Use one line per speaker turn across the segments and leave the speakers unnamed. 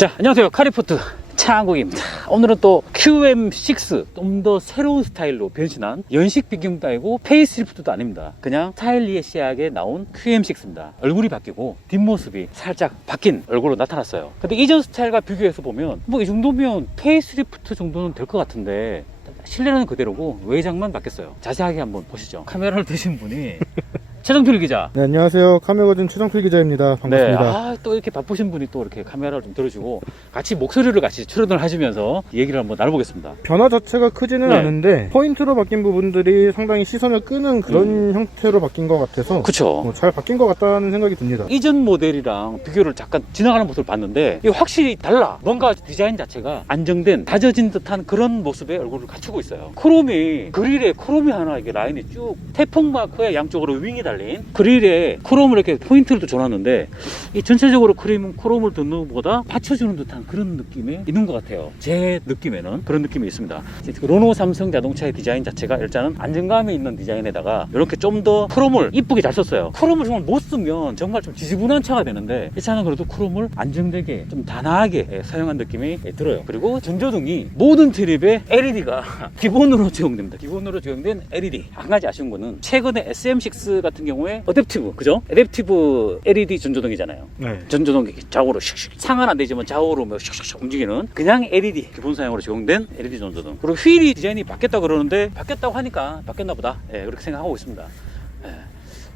자, 안녕하세요. 카리포트 차한국입니다. 오늘은 또 QM6 좀 더 새로운 스타일로 변신한 연식 비경도 아니고 페이스리프트도 아닙니다. 그냥 스타일리시하게 나온 QM6입니다. 얼굴이 바뀌고 뒷모습이 살짝 바뀐 얼굴로 나타났어요. 근데 이전 스타일과 비교해서 보면 뭐 이 정도면 페이스리프트 정도는 될 것 같은데 실내는 그대로고 외장만 바뀌었어요. 자세하게 한번 보시죠. 카메라를 드신 분이 최정필 기자.
네, 안녕하세요. 카메거진 최정필 기자입니다. 반갑습니다.
네, 아, 또 이렇게 바쁘신 분이 또 이렇게 카메라를 좀 들어주고 같이 목소리를 같이 출연을 하시면서 얘기를 한번 나눠보겠습니다.
변화 자체가 크지는
네.
않은데 포인트로 바뀐 부분들이 상당히 시선을 끄는 그런 형태로 바뀐 것 같아서
음. 그쵸?
어, 잘 바뀐 것 같다는 생각이 듭니다.
이전 모델이랑 비교를 잠깐 지나가는 모습을 봤는데 이게 확실히 달라. 뭔가 디자인 자체가 안정된 다져진 듯한 그런 모습의 얼굴을 갖추고 있어요. 크롬이 그릴에 크롬이 하나 이게 라인이 쭉 태풍 마크에 양쪽으로 윙이 달린 그릴에 크롬을 이렇게 포인트를 또 줘놨는데 이 전체적으로 크림 크롬을 듣는 것보다 받쳐주는 듯한 그런 느낌이 있는 것 같아요. 제 느낌에는 그런 느낌이 있습니다. 르노 삼성 자동차의 디자인 자체가 일단은 안정감이 있는 디자인에다가 이렇게 좀 더 크롬을 이쁘게 잘 썼어요. 크롬을 정말 못 쓰면 정말 좀 지지분한 차가 되는데 이 차는 그래도 크롬을 안정되게 좀 단아하게 예, 사용한 느낌이 예, 들어요. 그리고 전조등이 모든 트립에 LED가 기본으로 적용됩니다. 기본으로 적용된 LED. 한 가지 아쉬운 거는 최근에 SM6 같은 경우에 어댑티브, 그죠? 어댑티브 LED 전조등이잖아요.
네.
전조등 좌우로 슉슉 상은 안 되지만 좌우로 뭐 슉슉슉 움직이는 그냥 LED 기본 사양으로 적용된 LED 전조등 그리고 휠이 디자인이 바뀌었다 그러는데 바뀌었다고 하니까 바뀌었나 보다 예, 그렇게 생각하고 있습니다 예.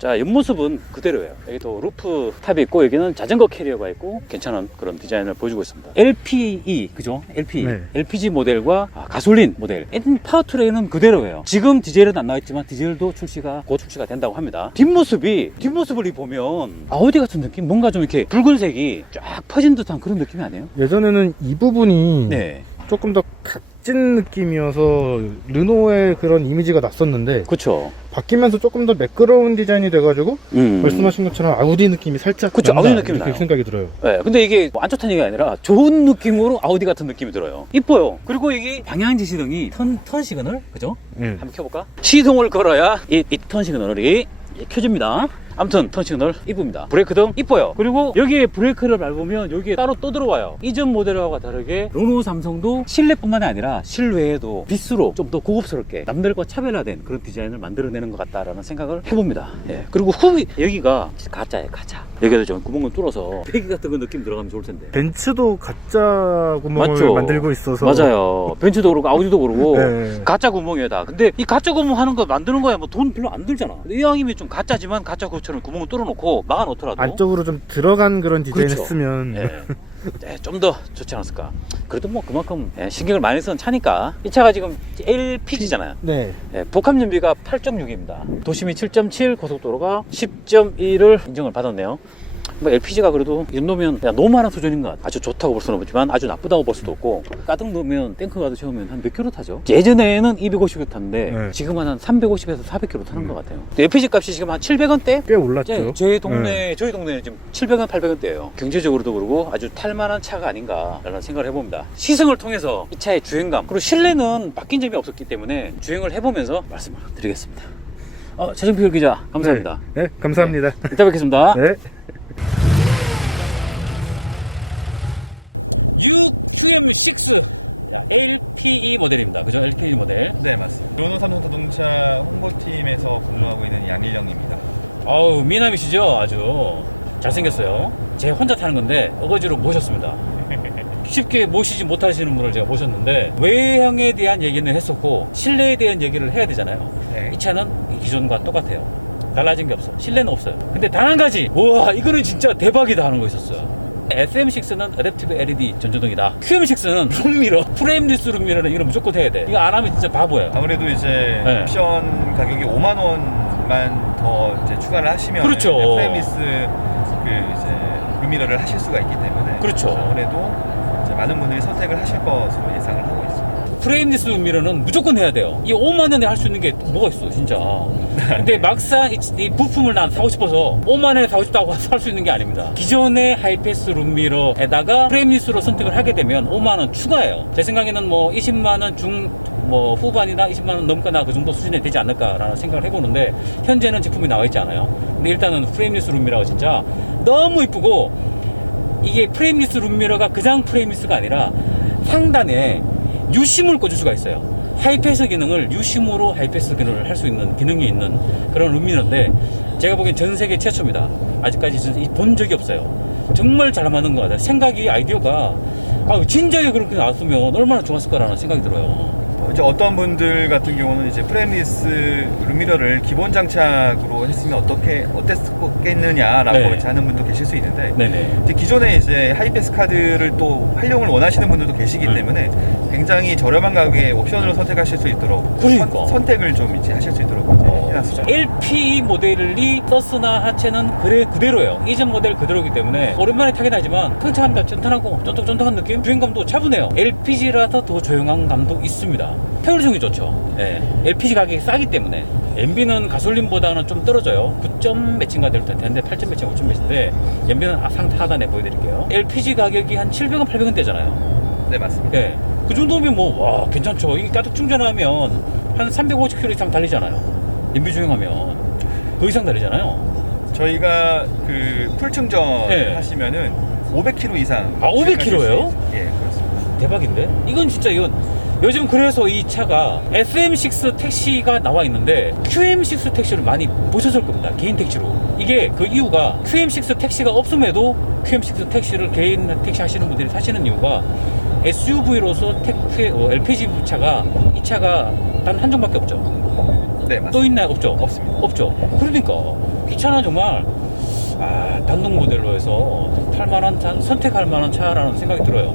자 옆모습은 그대로예요 여기도 루프 탑이 있고 여기는 자전거 캐리어가 있고 괜찮은 그런 디자인을 보여주고 있습니다 LPE 그죠? LPE
네.
LPG 모델과 아, 가솔린 모델 엔진 파워트레인은 그대로예요 지금 디젤은 안 나와있지만 디젤도 출시가 곧 출시가 된다고 합니다 뒷모습이 뒷모습을 보면 아우디 같은 느낌? 뭔가 좀 이렇게 붉은색이 쫙 퍼진 듯한 그런 느낌이 아니에요?
예전에는 이 부분이
네
조금 더 각 진 느낌이어서 르노의 그런 이미지가 났었는데
그쵸
바뀌면서 조금 더 매끄러운 디자인이 돼가지고
음.
말씀하신 것처럼 아우디 느낌이 살짝
그쵸,
난다,
아우디 느낌이
이렇게
나요.
생각이 들어요.
네, 근데 이게 뭐안 좋다는 얘기가 아니라 좋은 느낌으로 아우디 같은 느낌이 들어요 이뻐요 그리고 이게 방향 지시등이 턴, 턴 시그널 그죠?
네.
한번 켜볼까? 시동을 걸어야 이, 이턴 시그널이 켜집니다. 아무튼 턴 시그널 이쁩니다. 브레이크 등 이뻐요. 그리고 여기에 브레이크를 밟으면 여기에 따로 또 들어와요. 이전 모델과 다르게 르노 삼성도 실내뿐만 아니라 실외에도 빗으로 좀 더 고급스럽게 남들과 차별화된 그런 디자인을 만들어내는 것 같다라는 생각을 해봅니다. 예. 그리고 후비 여기가 가짜예요, 가짜. 여기도 좀 구멍을 뚫어서 배기 같은 거 느낌 들어가면 좋을 텐데.
벤츠도 가짜 구멍을
맞죠?
만들고 있어서
맞아요. 벤츠도 그렇고 아우디도 그렇고
네.
가짜 구멍에다. 근데 이 가짜 구멍 하는 거 만드는 거야 뭐 돈 별로 안 들잖아. 이왕이면 좀 가짜지만 가짜 것처럼 구멍을 뚫어놓고 막아놓더라도.
안쪽으로 좀 들어간 그런 디자인
그렇죠.
했으면
예. 네, 좀더 좋지 않았을까. 그래도 뭐 그만큼 예, 신경을 많이 쓴 차니까 이 차가 지금 LPG잖아요.
네.
예, 복합 연비가 8.6입니다. 도심이 7.7, 고속도로가 10.1을 인정을 받았네요. 뭐 LPG가 그래도 이 정도면 그냥 노멀한 수준인 것 같아요. 아주 좋다고 볼 수는 없지만 아주 나쁘다고 볼 수도 없고 가득 넣으면 탱크 가득 채우면 한 몇 킬로 타죠? 예전에는 250km 탔는데
네.
지금은 한 350에서 400km 타는 것 같아요. LPG 값이 지금 한 700원대?
꽤 올랐죠.
예, 제 동네, 저희 동네는 지금 700원, 800원대예요. 경제적으로도 그러고 아주 탈만한 차가 아닌가라는 생각을 해봅니다. 시승을 통해서 이 차의 주행감, 그리고 실내는 바뀐 점이 없었기 때문에 주행을 해보면서 말씀을 드리겠습니다. 어, 최정필 기자, 감사합니다.
네, 감사합니다.
이따 뵙겠습니다.
네.
UQM6 야, LPE 모델입니다. 그죠? LPE 모델.
네 맞습니다. 르노 삼성 자동차 홍보팀에서 근무하고 있는 양일영입니다.
어우, 미남이시죠? 아주. 잘생겼어요. 제 혼자 타는 건데, 어거지로 모셨습니다. 쉽게 모시지 못하시는 분을 제가 모셨는데, 외형에 대한 얘기는 했었고, 실내에 대한 얘기를 해야 되잖아요.
네.
이 차는 이 기존과 똑같아요. 달라진 게 없어. 실내는 없어요. 근데 단 한 가지, 우와, 이거는 진짜 대박이다 하는 거 있었어요. SM6는 어댑티브 LED 전조등이다. QM6는 룸미러, 프레임리스 룸미러는 이거 무조건 해야 돼. 이거 안 하면 진짜 바보예요.
아무래도 이제
네.
옵션 가격이 5만 원만 더 이제 추가를 하시면
그렇죠.
프레미스 그 이제 루미러를 하실 수가 있기 때문에
그렇죠.
아무래도 이제 많은 분들이 선택을 하실 것으로 예상을 하고 있습니다.
프레임리스 미러는 무조건 해야 돼요. 이 5만 원에 할 수 있는 게 뭐가 있어, 진짜. 근데 막상 이, 이 부품을 난 사고 싶어서 5만 원에 사고 싶다고 살 수 있는 게 아닙니다. 기존의 하이패스 룸미러에다가 프레임리스로 선택을 하게 되면 5만 원 추가예요. 제 생각에는 뭐 20만 원 중, 뭐 후반이나 20만 원 넘거나 그 정도 수준이 되지 않을까라는 생각을 해보는데 현재는 제품이 나와 있지 않아요. 근데 일단은 프레임리스 룸미러가 진짜 너무 이쁘고 이게 프레임리스 룸미러가 그냥 프레임리스가 아니라 상단에 유심을 꽂을 수가 있어요. 하이패스 기능을 유심으로 하이패스 기능을 할 수 있는 기능이 있는 그런 룸미러인데 제가 보기엔 전 세계 최초입니다. 아직까지 전- 본 적이 없어요. 정말 잘 맞는 것 같아요. 생각이 아이디어가 아, 진작에 그렇게 나왔으면 얼마나 좋았을 거라는 생각이 들어요.
이제 어떤 분들 같은 경우는 이제 프레임리스 룸미러를 기본 장착으로 했으면 어떻게 어땠겠느냐라고
네.
이제 하는 분도 계실 수 있는데
네네.
이제 기존에 이제 하이패스 카드를 또 활용을 원하시는 분들도 계시기
음.
때문에 굉장히 저렴한 가격에 옵션으로 선택하실 수 있도록
그러니까.
선, 택을좀 이제 하실 수 있도록
LP 모델이 서스나 하체는 그래 그대로예요. 이전 모델 그대로이기 때문에 오랜만에 타긴 하지만 튼튼합니다. 튼튼하고 쫀득쫀득한 느낌. 주행감도 차분해요. LPG라서 더 조용한 감도 있습니다. 태울성이 좋죠. 예. LPG 가격이 싸기 때문에 MB는 가솔린보다는 좀 떨어져요. 9점 매칭가 될 텐데 8점 매칭, 5점 매칭인데 MB는 상타 하단에 보여드릴게요. LPG 가격이 한 700원, 800원 되잖아요.
네 맞습니다.
예. 그 정도면 뭐, 와, 괜찮죠. 이게 가득 충전하면 한 350km 이상 달리잖아요. 연비 주행하면. 그 이상 달리잖아요.
저희가 그 풀 충전
네.
하시면은 500km 이상
아, 500
주행하실
킬로예요?
수 있- 예 그렇습니다.
대박인데? 이건 진짜 이건 요즘 그래서 이 차가 SM6 택시가 나와 있는데 QM6 택시를 많이 보셨을 겁니다. 개인 택시로. 이게 그 이유가 QM6 택시가 없음에도 QM6 택시를 개인 택시 하시는 분들이 사시는 이유가 SUV로서 택, LPG 차가 이 차가 단 한 종밖에 없죠. 네또
맞습니다.
있나요? 없죠?
없습니다.
없죠. 그러니까 이 차는 정말 아, 단독 모델로 해서 탈 만한 차, 선택할 만한 차라는 생각이 들어요.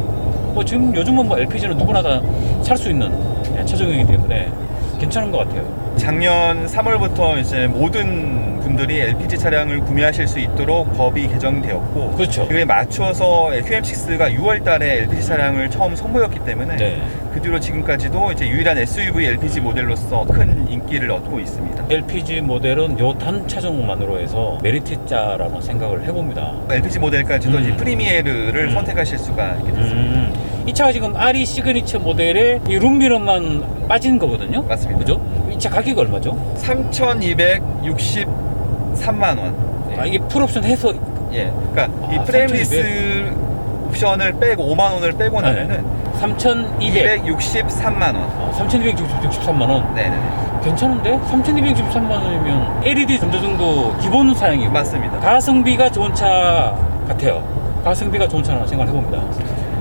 뭐 지금 요즘은 뭐 LPG는 누구나 다 살 수 있는 예, 차종이기 때문에 괜찮은 것 같아요.
작년 3월부터 이제 모든 분들이 LPG 차량을 구매하실 수 있도록 법이 개정되었고
그렇죠.
그에 맞춰서 QM6가 6월 달에 LPG 차량을 처음 선보였기 때문에
네.
그 뒤로 지금까지도 이제 유일한 SUV LPG 모델로서 큰 인기를 얻고 있습니다.
LPG 모델은 요 단 차종만으로 해서 메리트자라는 생각을 해봅니다.
LPG 모델까지도
음.
이제 프리미에르를
음.
선택하실 수가 있게 됐습니다.
음, 이 차가 지금 RE 시그니처 모델에 이 룸미러만 빠진 거거든요.
맞습니다.
그죠? 이 차 가격이 얼마죠?
3,263만 원. 예.
아, 이게 풀옵션 해서
예. 그러니까
아,
이 프레임리스 옵션을 빼고 5만 원을 빼고
네.
나면은
3,200.
263만 원.
어, 3,263만 원.
네네네.
괜찮은데? 3,263만 원이면 LED 전자등도 기본 사양이고
맞습니다.
가성비가 좋은 차 같아요. 가성비가 좋은 차라는 생각을 해봅니다.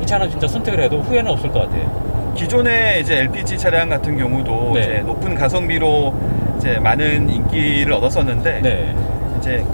이 차는 진짜 선택을 해도 후회는 없을 것 같아요.
기존의 이제 LPG 차량 같은 경우도
네.
이제 높은 가성비로 이제 많은 인기를 얻었었는데
네.
이제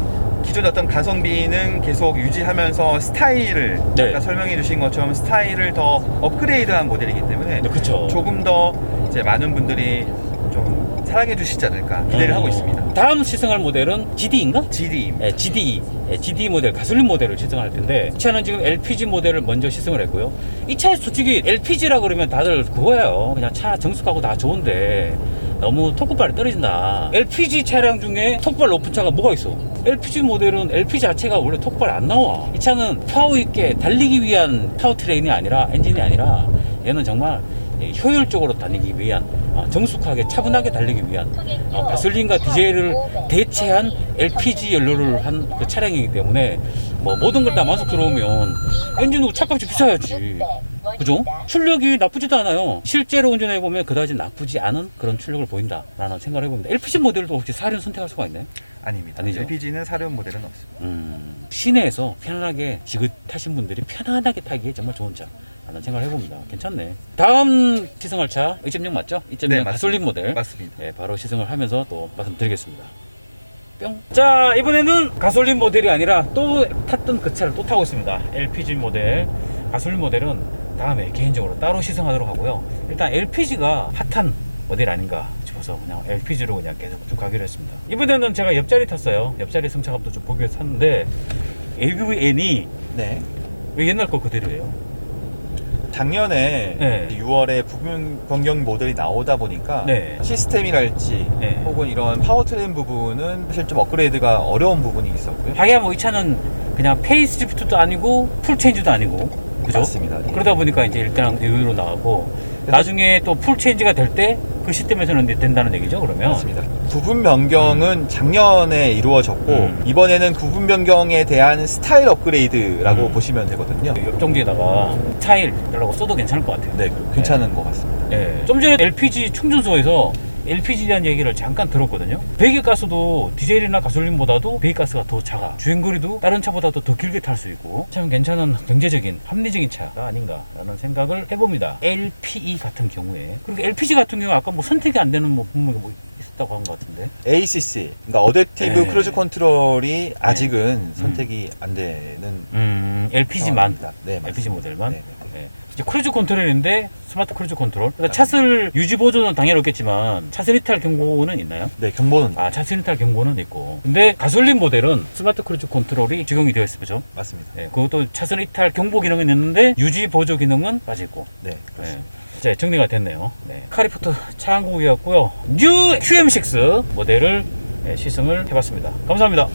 기존 어떤 가성비는 계속 유지하면서 스타일을
네.
아까 설명해 주신 것처럼 스타일을 더 업그레이드한 모델이기 때문에
네, 그쵸.
조금 더 이제 많은 분들이 좀 사랑해 주시지 않을까 기대를
어,
하고 있습니다.
다음 시승할 모델은 GD인가?
GD입니다.
예, GDE, 예, GD 모델, 가솔린 모델을 시승할 텐데 이 차는 지금 LPG 모델을 먼저 시승을 했고요. 이 차에 솔직히 LPG라 그러면 다들 그거예요. 그냥 차 정숙하고 다 좋은데 너무 톱발이 떨어진다. LPG 차량 중에 톱발 높은 차가 뭐가 있어? LPG 모델은 LPG 자체가 원래 톱발이 안 나와. 이 차는 파워 있게 달리기 위한 파워 트레인이 아니라 엔진이 아니라 얘는 정말 예, 효율적으로 다니기 위한 어, 정숙하게 차분하게 달리기 위한 어, 가솔린과 디젤을 대체한 LPG 연료를 한 그 차량이기 때문에 뭐 모든 걸 다 만족스러우면 엔진도 차값이 비싸야지. 그죠? 출력이 나쁘지도 않아요. 실제로 운전해 보면 그다지 나쁘지 않은 그런 출력을 보인다라는 생각을 해봅니다. LPG 모델도 혹시 사륜 선택할 수가 있나요?
아닙니다.
아니죠.
LPG는 사륜 모델은 없습니다.
음, 시내에서 편안하게 지긋하신 분들이 편안하게 타기에 정말 좋은 차 라는 생각을 해봅니다. 괜찮네. 다음 시승할 차 2.0 맞죠? 2.0
네,
가솔린 모델.
맞습니다.
네, 바로 시승을 하면서 또 말씀드리겠습니다. 뿅. 자, 이번에는 가솔린 모델이 아니라 또 탔던 그 차를 또 타고 있습니다. LPG 모델. 가솔린 모델은 다음에 개인적으로 따로 시승하도록 하고요. 일단 LPG가 핫한 모델 아닌가 싶어서 그냥 LPG로 그냥 계속 쭉 가기로 했습니다. 이번에는 제가 옆자리 탔어요. 옆자리 승차감도 좀 보기 위해서 탔는데 AVN이
네.
왜 옛날 거 그대로예요?
작년에
네.
6월에 부분 변경 모델이 나오다 보니까
네.
시스템이랄지
네.
혹은 이런 파워트레인 부분은 사실 좀 업그레이드가 어려운 부분이 있었고요.
하기야 뭐 이 차는 그냥 페이스리프트도 아니고 풀체인지도 아니고 그죠?
맞습니다. 예.
그러다 보니까 이제 일단 여유로 나가고 나중에 또 풀 체인지가 될 때 그 시스템에서는 된다는 얘기죠 그러면
맞습니다. 부분 변경은 작년에 이루어졌고
음.
이번에는 부분 변경에 대한 스타일 업그레이드라고
음.
보시면 되거든요.
옆정지에다가 타일이라고 써도 괜찮을 것 같아요
네, 괜찮은 것 같습니다.
예. 좀 전에 LPG 충전소에서 LPG에 대한 얘기를 잠깐 들었거든요. 배기가스도 디젤이나 가솔린보다도 배기가스가 더 작아. 주행거리도 다른 차보다도 더 길게 탈 수 있고 참 괜찮은 경제적인 합리적인 차가 아닌가라는 생각을 해봅니다. LPE 같은 경우에 그리고 LPG 같은 경우 아까 뭐 선택이 안 되는 뭐 분명히 뭐 있었다고 한 것 같은데
ACC, 그러니까 어댑티브
네.
크루즈 컨트롤이 아직은 선택이 안 되는
음 LPG만.
네.
LPG 모델만
네, 네.
예. 이제 크루즈 컨트롤인데 스마트 크루즈 컨트롤. 그러니까 차슬 유지 보조는 당연히 없겠지만 차슬 이탈 경고는 있나요?
네, 경보는
아, 차선 이탈 경고는 있고. 근데 가솔린 모델은 스마트 크루즈 컨트롤이 적용이 되어 있죠.
맞습니다.
네, 그것도 차선 이탈 경보 기능은 있는데 유지 보조 기능은 빠져 있고.
네,
네.
그렇습니다.
이제 정리가 됐네요. 네. 카리포트 차 한국이었고요. 뉴 QM6 모델을 네, 시승을 해봤습니다. 감사합니다.